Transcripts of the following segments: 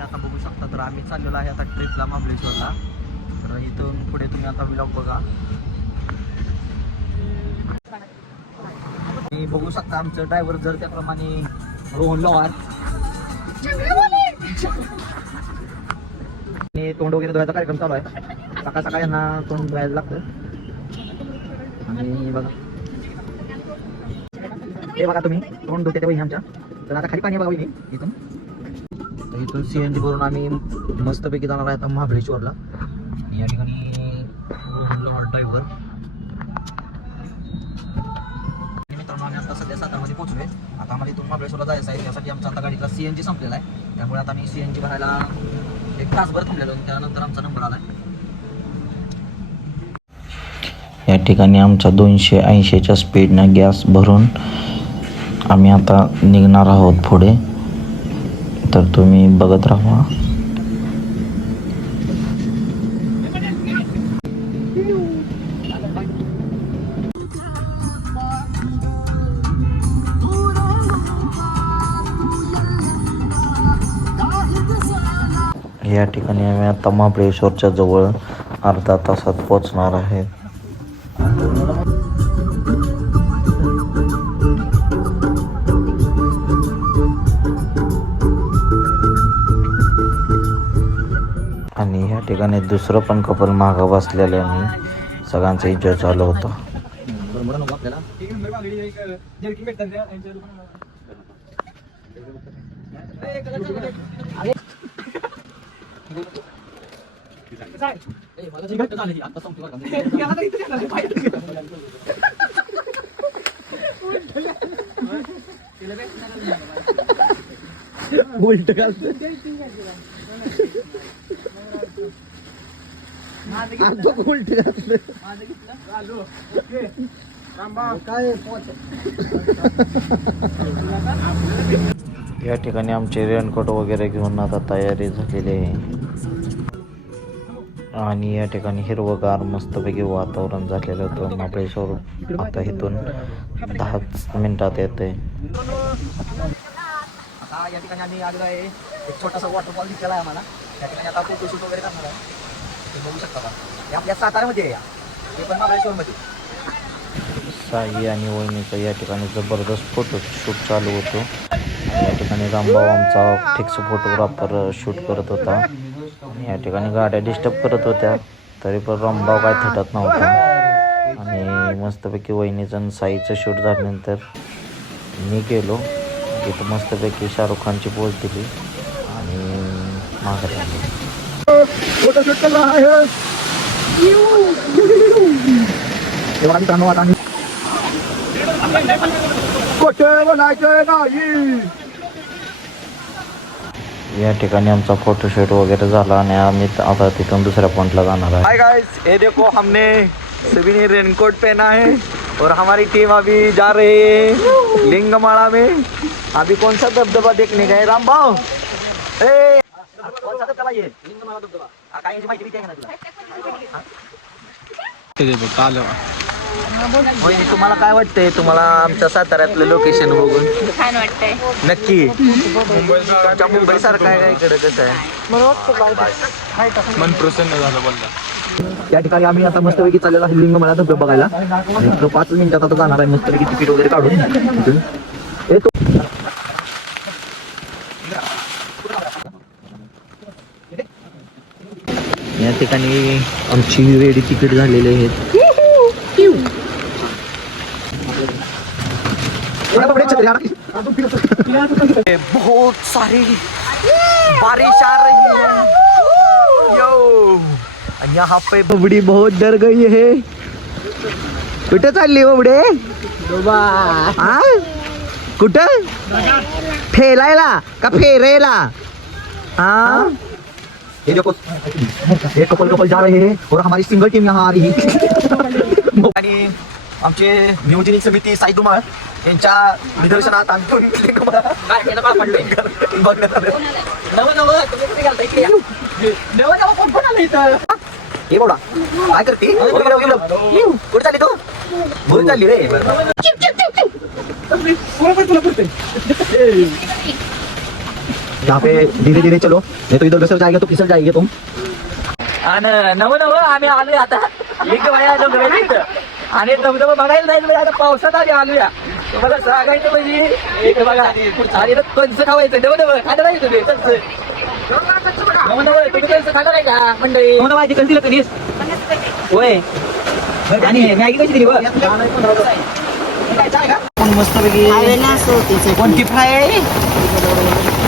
तुम्ही आता बघू शकता. तर आम्ही चाललेलो आहे आता ट्रिपला महाबळेश्वरला. तर इथून पुढे तुम्ही आता व्लॉग बघा. तुम्ही बघू शकता आमचं ड्रायव्हर जर त्याप्रमाणे रोहन लोहार आणि तोंड वगैरे धुवायचा कार्यक्रम चालू आहे. सकाळ सकाळ यांना तोंड धुवायला लागतं. आणि बघा हे बघा तुम्ही तोंड धुते त्या वहिनी आमच्या. तर आता खाली पाणी बघा वहिनी इथून. तर इथून CNG भरून आम्ही मस्तपैकी जाणार आहे आता महाबळेश्वरला. या ठिकाणी रोहन लोहार ड्रायव्हर. मित्रांनो आम्ही आता सध्या सातारमध्ये पोहोचलोय. आता आम्हाला इथून महाबळेश्वरला जायचं आहे. त्यासाठी आमचा आता गाडीतला CNG संपलेला आहे. त्यामुळे आता मी CNG भरायला एक तासभर थांबलेलो. त्यानंतर आमचा नंबर आला. या ठिकाणी आमचा 280च्या स्पीडनं गॅस भरून आम्ही आता निघणार आहोत पुढे. तर तुम्ही बघत राहा. या ठिकाणी आम्ही आता महाबळेश्वरच्या जवळ अर्धा तासात पोहोचणार आहे. आणि या ठिकाणी दुसरं पण कपल मागं बसलेल्याने सगळ्यांचा एन्जॉय चालू होता. उलट घालतो उलट घातलं. या ठिकाणी आमचे रेनकोट वगैरे घेऊन आता तयारी झालेली आहे. आणि या ठिकाणी हिरवगार मस्तपैकी वातावरण झालेलं होतं. महाबळेश्वर आता इथून 10 मिनिटात येते. आता या ठिकाणी आम्ही आलेलो आहे. एक छोटासा वॉटरफॉल दिसलेला आहे आम्हाला. त्या ठिकाणी आता फोटोशूट वगैरे करणार आहे. ते बघू शकता का. हे आपल्या साताऱ्यामध्ये आहे. हे पण महाबळेश्वरमध्ये. साई आणि वहिनीचं या ठिकाणी जबरदस्त फोटोशूट चालू होतो. या ठिकाणी रामभाऊ आमचा फिक्स फोटोग्राफर शूट करत होता. या ठिकाणी गाड्या डिस्टर्ब करत होत्या तरी पण रामभाऊ काय थटत नव्हता. आणि मस्तपैकी वहिनीचं साईचं शूट झाल्यानंतर मी गेलो तिथं मस्तपैकी शाहरुख खानची पोज दिली आणि माघारी आलो. फोटोशूट कर रहा है. तेव्हा मित्रांनो आता आम्ही कुठे बोलायचं नाही. या ठिकाणी आमचा फोटोशूट वगैरे झाला आणि आम्ही आता तिथून दुसऱ्या पॉइंटला जाणार आहे. हाय गाइस, ये देखो हमने सभी ने रेनकोट पहना है और हमारी टीम अभी जा रही है लिंगमाला में. अभी कौन सा दबदबा देखने गए राम भाव? कौन सा दबदबा ये? लिंगमाला दबदबा. काय याची माहिती आहे का तुला? वहिनी तुम्हाला काय वाटतंय? तुम्हाला आमच्या साताऱ्यातलं लोकेशन बघून छान वाटतंय. नक्की तुमच्या मुंबई सारखं आहे का इकडे? कसं आहे? मन प्रसन्न झालं बोलला. या ठिकाणी आम्ही आता मस्तपैकी चाललेला आहे लिंगमाला धबधबा बघायला. आणि 5 मिनिटात आता जाणार आहे मस्तपैकी तिकीट वगैरे काढून. येतो या ठिकाणी आमची रेडी तिकीट झालेले आहेत. बहुत सारी बारिश आ रही है यो. यहाँ पे बबड़ी बहुत डर गई है. कुठं चालली बबडे? कुठं फेलायला का फेरायला? हाँ ये देखो ये कपल जा रहे हैं और हमारी सिंगल टीम यहाँ आ रही है. आणि आमचे नियोजन समिती साई धुमाळ यांच्या निदर्शनात आणून बघण्यात आलं. हे बोला काय करते? कुठे चालली तू? बोल चालली रे. यहाँ पे धीरे धीरे चलो, नहीं तो इधर उधर जाएगा तो फिसल जाएगी तुम. आणि नवं नवं आम्ही आलोय आता एक वया आणि धबधबा बघायला जायचं आता पावसात आधी आलोया तुम्हाला सांगायचं म्हणजे एक बघा आणि कंच खावायचं नवं नवं खाणं नाही तुम्ही कंच नवं नवं तुम्ही कंच खाणार आहे का मंडळी नवं नवं कंच दिलं कधीच होय आणि मॅगी कशी दिली बघ मस्त पैकी कोणती फ्राय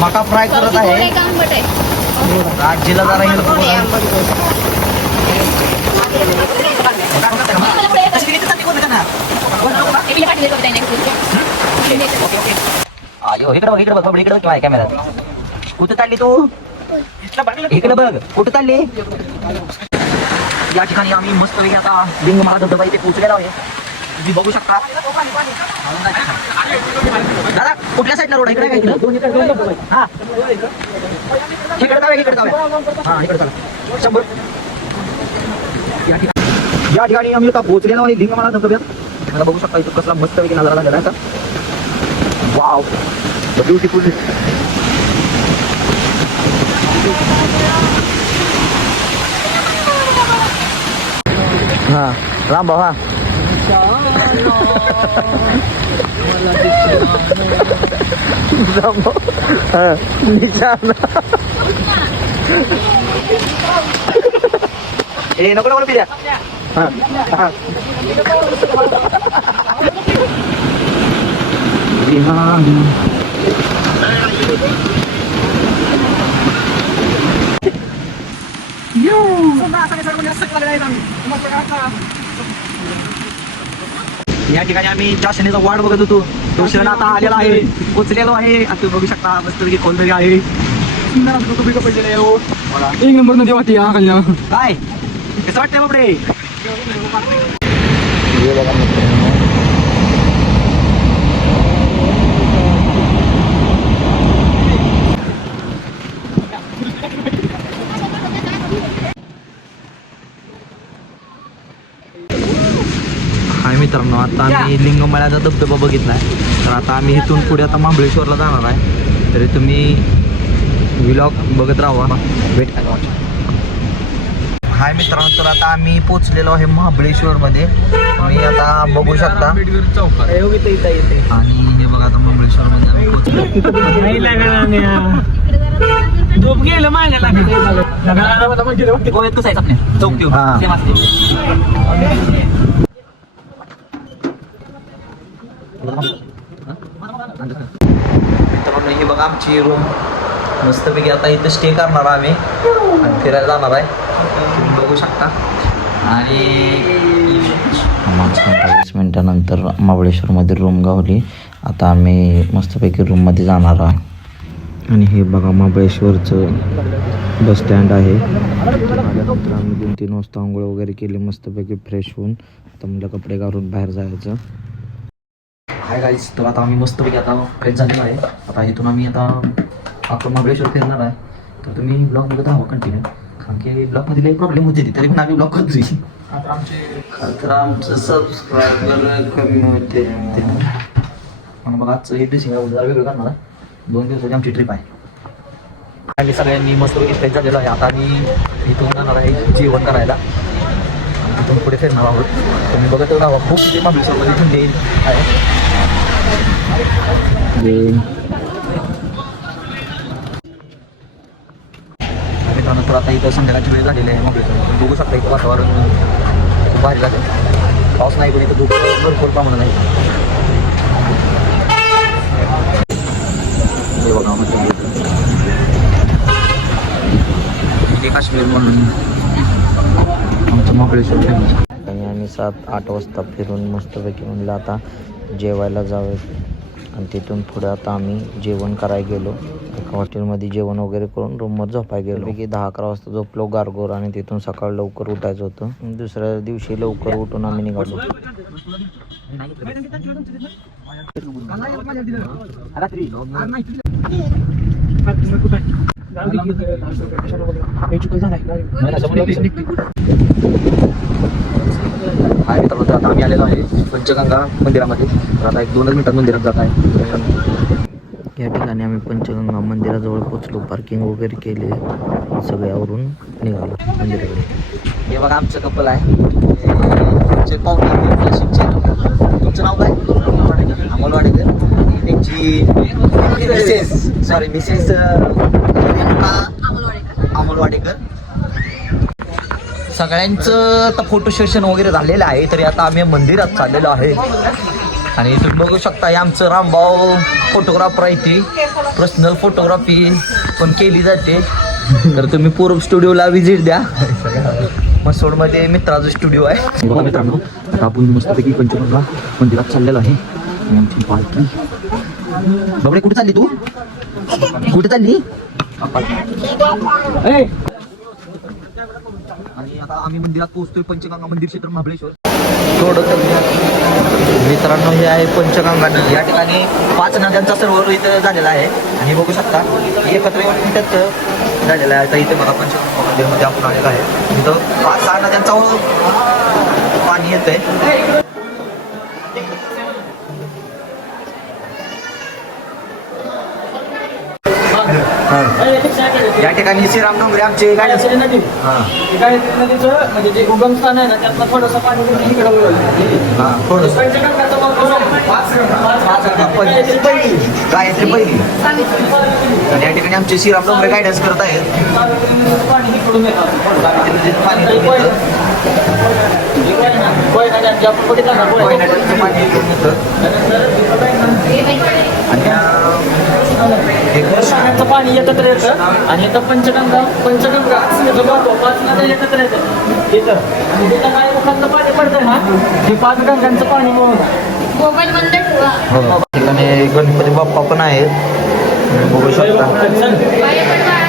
मका फ्राय करत आहे राज्याला जरा इकडे बघ इकडे किंवा कॅमेरा कुठं चालली तू इकडे बघ कुठं चालली या ठिकाणी आम्ही मस्त वेगळी आता लिंगमाळा धबधबा इथे पोहोचलेला आहे तुम्ही बघू शकता दादा कुठल्या साईडला रोड इकडे काय हा इकडे जाऊया हा इकडे चला 100 या ठिकाणी आम्ही आता पोहोचलेलो आहे लिंगमाळा धबधब्यात मला बघू शकता इथं कसला मस्त पैकी नजारा झालेला आहे का वाव ब्युटिफुल हा राम भाऊ हा ए नको नको पिऱ्या हा या ठिकाणी आम्ही ज्या क्षणाचा वाट बघत होतो तो क्षण आता आलेला आहे पोचलेलो आहे आता तुम्ही बघू शकता मस्त पैकी खोलदरी आहे एक नंबर मध्ये वाटते हा कल्याण काय कसं वाटतंय बापडे हाय मित्रांनो आता आम्ही लिंगमाळ्याचा धबधबा बघितलाय तर आता आम्ही इथून पुढे आता महाबळेश्वरला जाणार आहे तरी तुम्ही व्लॉग बघत राहा वेट हाय मित्रांनो तर आता आम्ही पोचलेलो आहे महाबळेश्वर मध्ये तुम्ही आता बघू शकता आणि हे बघा आता महाबळेश्वर मध्ये आम्ही गोव्यात कसं आहे आपल्या चौक मित्रांनो हे बघा आमची रूम मस्तपैकी आता इथं स्टे करणार आम्ही आणि फिरायला जाणार आहे तुम्ही बघू शकता आणि 20 मिनिटानंतर महाबळेश्वरमध्ये रूम गावली आता आम्ही मस्तपैकी रूममध्ये जाणार आहे आणि हे बघा महाबळेश्वरचं बस स्टँड आहे आल्यानंतर आम्ही 2-3 वाजता आंघोळ वगैरे केली मस्तपैकी फ्रेश होऊन आता म्हणलं कपडे घालून बाहेर जायचं हाय गाईज तर आता आम्ही मस्तपैकी आता फ्रेश झालेलो आहे आता इथून आम्ही आता आपण महाबळेश्वर फिरणार आहे तर तुम्ही ब्लॉग बघत आहो कंटिन्यू कारण की ब्लॉगमध्ये काही प्रॉब्लेम होते तरी पण आम्ही ब्लॉग करतोय तर आमचं सबस्क्रायबर कमी होते म्हणून बघा आजचं हे ड्रेसिंग जरा वेगळं करणार आहे 2 दिवसाची आमची ट्रिप आहे आम्ही सगळ्यांनी मस्तपैकी फ्रेश झालेलो आहे आता आम्ही इथून जाणार आहे जेवण करायला इथून पुढे फिरणार आहोत तुम्ही बघत राहा खूप तिथे महाबळेश्वरमध्ये थंडी आहे मित्रांनो तर आता इथं संध्याकाळची वेळ झालेली आहे महाबळेश्वर बघू शकता इथं वातावरण खूप भारी झालं पाऊस नाही पण इथं खूप भरपूर प्रमाणात नाही हे बघा म्हणजे काश्मीर म्हणून आमचं महाबळेश्वर फेमस आणि आम्ही 7-8 वाजता फिरून मस्तपैकी म्हणलं आता जेवायला जावं आणि तिथून पुढे आता आम्ही जेवण करायला गेलो एका हॉटेलमध्ये जेवण वगैरे करून रूमवर झोपायला गेलो की 10-11 वाजता झोपलो गारगोर आणि तिथून सकाळी लवकर उठायचं होतं दुसऱ्या दिवशी लवकर उठून आम्ही निघालो हाय मित्रांनो आता आम्ही आलेलो आहे पंचगंगा मंदिरामध्ये तर आता 1-2 मिनिटात मंदिरात जात आहे या ठिकाणी आम्ही पंचगंगा मंदिराजवळ पोचलो, पार्किंग वगैरे केले, सगळ्यावरून निघालो मंदिराकडे. हे बघा आमचं कपल आहे. आमचे पाहुणे आहेत, शिवचे. तुमचं नाव काय? अमोल वाडेकर. त्यांची मिसेस अमोल वाडेकर. सगळ्यांचं आता फोटो सेशन वगैरे झालेलं आहे. तरी आता आम्ही मंदिरात चाललेलो आहे आणि तुम्ही बघू शकता हे आमचं रामभाऊ फोटोग्राफर आहे. ती पर्सनल फोटोग्राफी पण केली जाते. तर तुम्ही पूर्व स्टुडिओला व्हिजिट द्या. मसोडमध्ये मित्राचा स्टुडिओ आहे. बघा मित्रांनो, आता आपण मस्तपैकी पंचगंगा मंदिरात चाललेलो आहे. आमची पालखी. बाबडे कुठे चालली तू? कुठे चालली? आणि आता आम्ही मंदिरात पोहोचतोय. पंचगंगा मंदिर क्षेत्र महाबळेश्वर. थोडं मित्रांनो, हे आहे पंचगंगा नदी. या ठिकाणी 5 नद्यांचा सरोवर इथं झालेला आहे आणि बघू शकता एकत्र येऊन इथंच झालेला आहे. तर इथे बघा पंचगंगा मंदिरमध्ये आपण आलेला आहे. इथं 5-6 नद्यांचा पाणी येत आहे. या ठिकाणी श्रीराम डोंगरे आमचे गायडन्स. नदीचं म्हणजे जे उगमस्थान आहे ना, त्यातनं थोडंसं पाणी इकडं गायत्री पहिली. आणि या ठिकाणी आमचे श्रीराम डोंगरे गायडन्स करत आहेत. पाणी इकडून पाण्याचं पाणी एकत्र येतं आणि इथं पंचगंगा 5 नद्या एकत्र येतात इथं. आणि तिथं काय लोकांचं पाणी पडतं ना, हे 5 गंगांचं पाणी मिळून ठिकाणी गणपती बाप्पा पण आहेत. बघू शकता.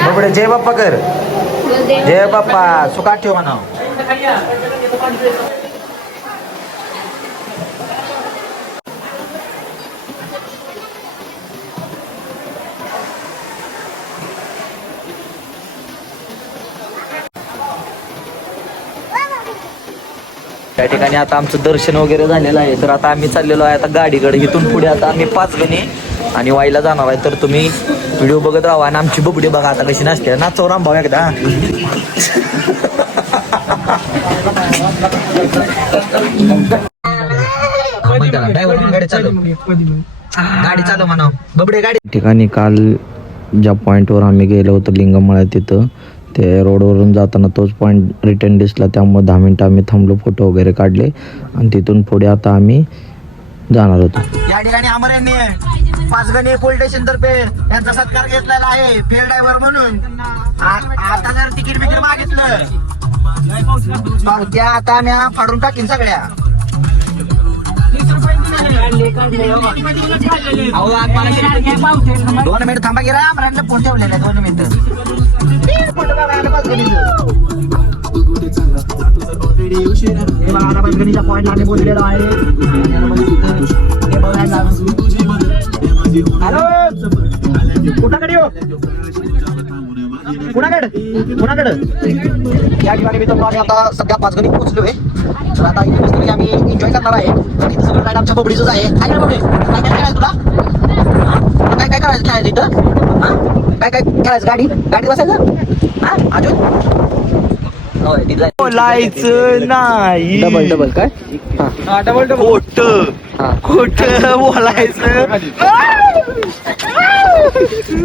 बाबडे जय बाप्पा कर. जय बाप्पा सुखात ठेवा नाव. त्या ठिकाणी आता आमचं दर्शन वगैरे झालेलं आहे. तर आता आम्ही चाललेलो आहे आता गाडीकडे. इथून पुढे आता आम्ही 5 गणी आणि वाईला जाणार आहे. तर तुम्ही व्हिडिओ बघत राहा. आणि आमची बबडी बघा आता कशी नाचते. नाचव राम भाऊ एकदा. गाडी चालव म्हणा बबडे गाडी. ठिकाणी काल ज्या पॉईंटवर आम्ही गेलो होतो लिंगमळा, तिथं ते रोडवरून जाताना तोच पॉईंट रिटर्न दिसला. त्यामुळे 10 मिनिटं आम्ही थांबलो, फोटो वगैरे काढले आणि तिथून पुढे आता आम्ही जाणार होतो. या ठिकाणी अमर यांनी 5 गणी पोलीस स्टेशन तर्फे यांचा सत्कार घेतलेला आहे फेअर ड्रायव्हर म्हणून. आता जर तिकीट बिकीट मागितलं पावत्या आता आम्ही फाडून टाकीन सगळ्या. 2 मिनिट थांबा. गिरा आमरांना फोन ठेवलेला आहे. 2 मिनिटं. पॉईंटला आम्ही बोललेलो आहे. हॅलो कुणाकडे हो? कुणाकडे या ठिकाणी मित्रांनो आम्ही आता सध्या 5 गणी पोहोचलोय. तर आता इथे मस्तपैकी आम्ही एन्जॉय करणार आहे. इथं सगळं राईड आमच्या बबडीचंच आहे. काय काय बबडे काय काय करायचं तुला? काय करायचं खेळायचं इथं? काय खेळायचं? गाडी बसायचं हा अजून बोलायचं नाही. डबल काय? खोट बोलायचं.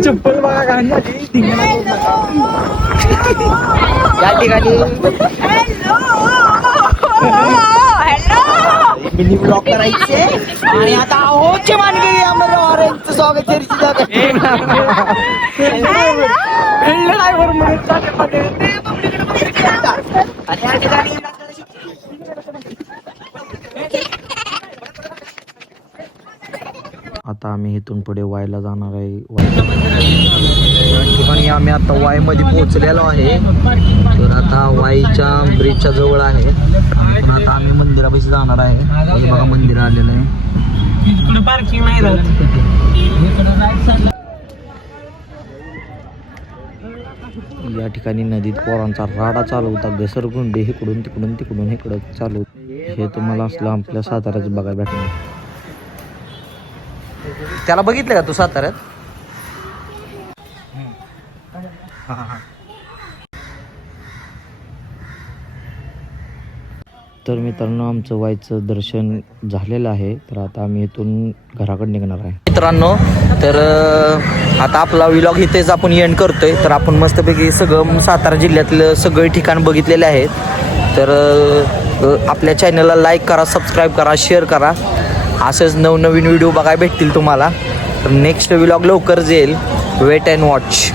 चप्पल बघा घाण झाली. या ठिकाणी मिनी ब्लॉग करायचे आणि आता आहोचे मानगे आम्हाला स्वागत आणि या ठिकाणी आता आम्ही इथून पुढे वायला जाणार आहे. या ठिकाणी आम्ही आता वाय मध्ये पोहोचलेलो आहे. तर आता वाईच्या ब्रिजच्या जवळ आहे. पण आता आम्ही मंदिरापाशी जाणार आहे. हे बघा मंदिर आलेलं आहे. या ठिकाणी नदीत पोरांचा राडा चालू होता. घसरगुंडे इकडून तिकडून इकडं चालू. हे तुम्हाला असलं आपल्या साताऱ्यात बघायला भेटणार. त्याला बघितलं का तू साताऱ्यात? तर मित्रांनो आमचं वाईचं दर्शन झालेलं आहे. तर आता आम्ही इथून घराकडे निघणार आहे मित्रांनो. तर आता आपला व्लॉग इथेच आपण एंड करतोय. तर आपण मस्तपैकी सगळं सातारा जिल्ह्यातलं सगळे ठिकाण बघितलेले आहेत. तर आपल्या चॅनलला लाईक करा, सबस्क्राईब करा, शेअर करा. असंच नवनवीन व्हिडिओ बघायला भेटतील तुम्हाला. तर नेक्स्ट व्लॉग लवकरच येईल. Wait and watch.